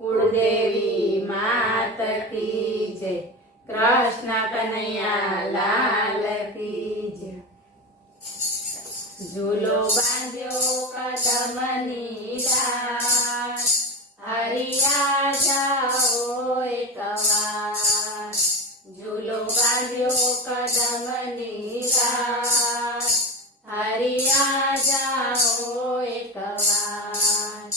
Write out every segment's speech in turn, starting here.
कुलदेवी मात की जय। कृष्ण कन्हैया लाल की जय। झूलो बांध्यो कदमनी डार, हरिया जाओ एक वार। झूलो बांध्यो कदमनी डार, हरिया जाओ एक वार।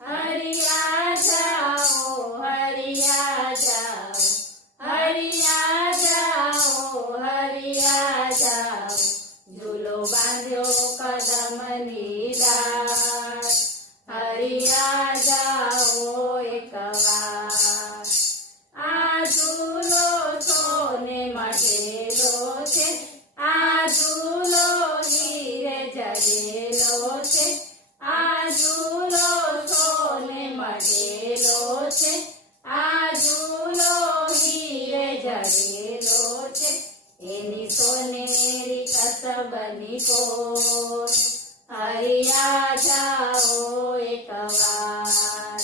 हरिया जाओ, हरिया जाओ, हरिया जाओ, हरिया जाओ। झूलो बांध्यो कदमनी डार, हरिया जाओ एक वार। आ झूलो सोने मढेलो छे, आ झूलो हीरे जड़ेलो छे। आ झूलो सोने मढेलो छे, आ झूलो हीरे जड़ेलो छे। एनी सोनेरी कसबनी कोट, हरिया जाओ एक वार।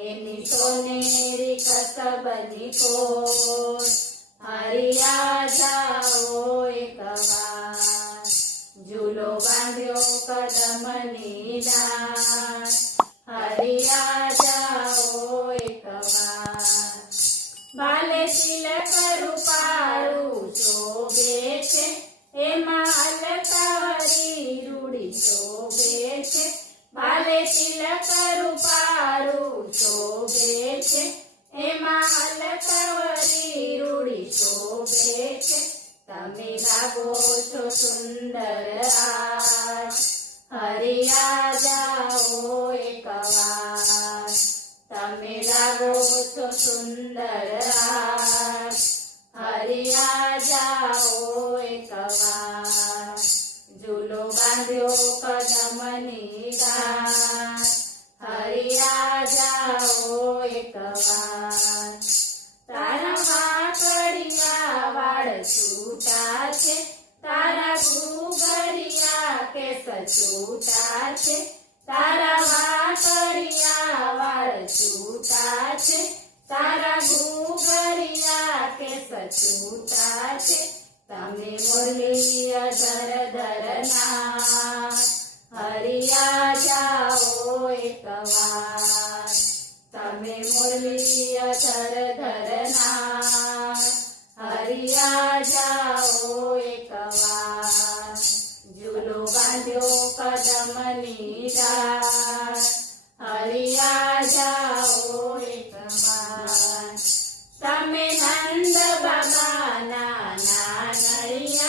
एनी सोनेरी कसबनी कोट, हरिया जाओ एक वार। झूलो बांध्यो कदमनी डार, हरिया जाओ एक वार। भाले तिलक रूपाळू शोभे छे, एमां अलकावरी रूड़ी शोभे छे। भाले तिलक रूपाळू शोभे छे, एमां अलकावरी रूड़ी शोभे छे। तमे लागो छो सुंदर आज, हरिया जाओ एक वार। तमे लागो छो सुंदर आज, हरिया जाओ एक वार। झूलो बांध्यो कदमनी डार, हरिया जाओ एक वार। तारा माकड़िया वाળ छूटा छे, तारा घूघरिया केस छूटा छे। तारा माकड़िया वाળ छूटा छे, तारा घूघरिया केस छूटा छे। तमे मुरली अधर धरना, हरिया जाओ एक वार। तमे मुरली अधर धरना, हरिया जाओ एक वार। झूलो बांध्यो कदमनी डार, हरिया जाओ एक वार। तमे नंद बाबाना नानड़िया,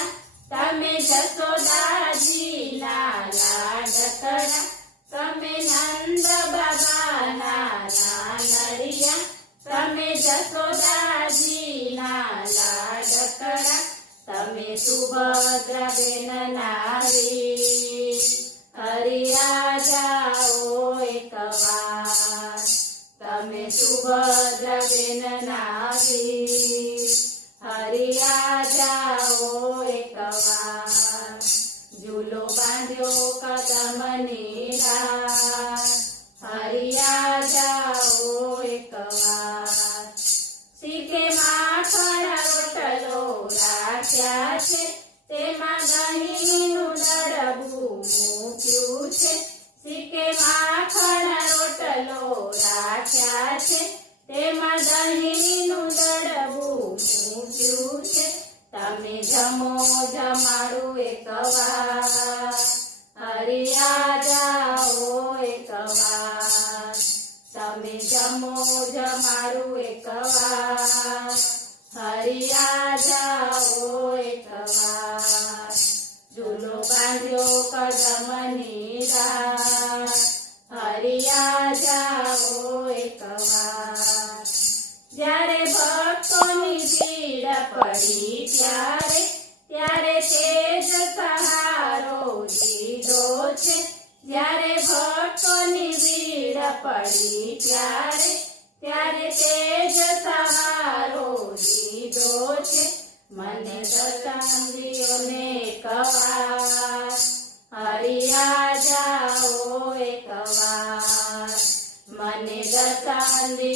तमे जसोदाजीना लाडकड़ा। तमे नंद बाबाना नानड़िया, तमे जसोदाजीना लाडकड़ा। तमे सुभद्रा बेनना वीर, हरिया जाओ एक वार। तमे सुभद्रा बेनना वीर, हरिया जाओ एक वार। झूलो बांध्यो कदमनी डार, हरिया जाओ एक वार। सीके माखण रोटलो राख्या छे, तेमां दहीनुं दड़बुं मूक्युं छे। सीके माखण रोटलो राख्या छे, तेमां दहीनुं दड़बुं मूक्युं छे। तमे जमो जमाड़ू एक वार, हरिया जाओ एक वार। तमे जमो जमाड़ू एक वार, हरिया जाओ एक वार। झूलो बांध्यो कदमनी डार, हरिया जाओ एक वार। ज्यारे भक्तोनी भीड़ पड़ी त्यारे, त्यारे तेज सहारो दीधो छे। ज्यारे भक्तोनी भीड़ पड़ी त्यारे, त्यारे तेज सहारो दीधो छे। मने दर्शन दियो ने एक वार, हरिया जाओ एक वार। મને દશાંદી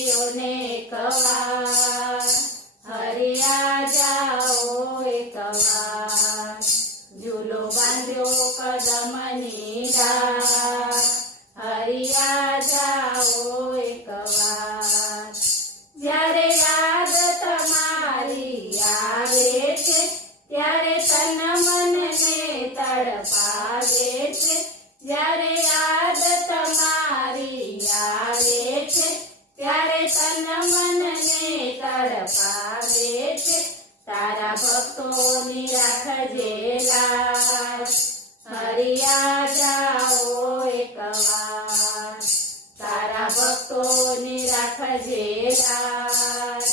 કદમની ડાળ હરિયા જાઓ એકવાર જ્યારે યાદ તમારી આવે છે ત્યારે તન મનને તડપાવે છે જ્યારે યાદ તમારી આવે છે ત્યારે તન મનને તડપાવે છે તારા ભક્તોની રાખજે લાજ હરિયા જાઓ એકવાર તારા ભક્તોની રાખજે લાજ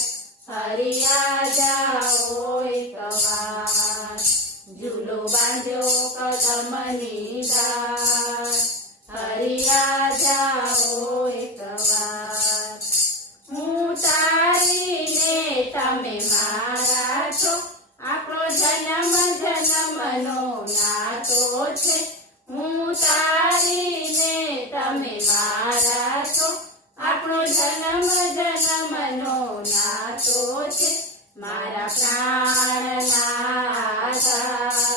હરિયા જાઓ એકવાર ઝૂલો બાંધ્યો કદમની ડાળ હરિયા જાઓ એકવાર હું તારીને તમે મારા છો આપણો જન્મ જન્મનો નાતો છે હું તારીને તમે મારા છો આપણો જન્મ જન્મનો નાતો છે મારા પ્રાણના આધાર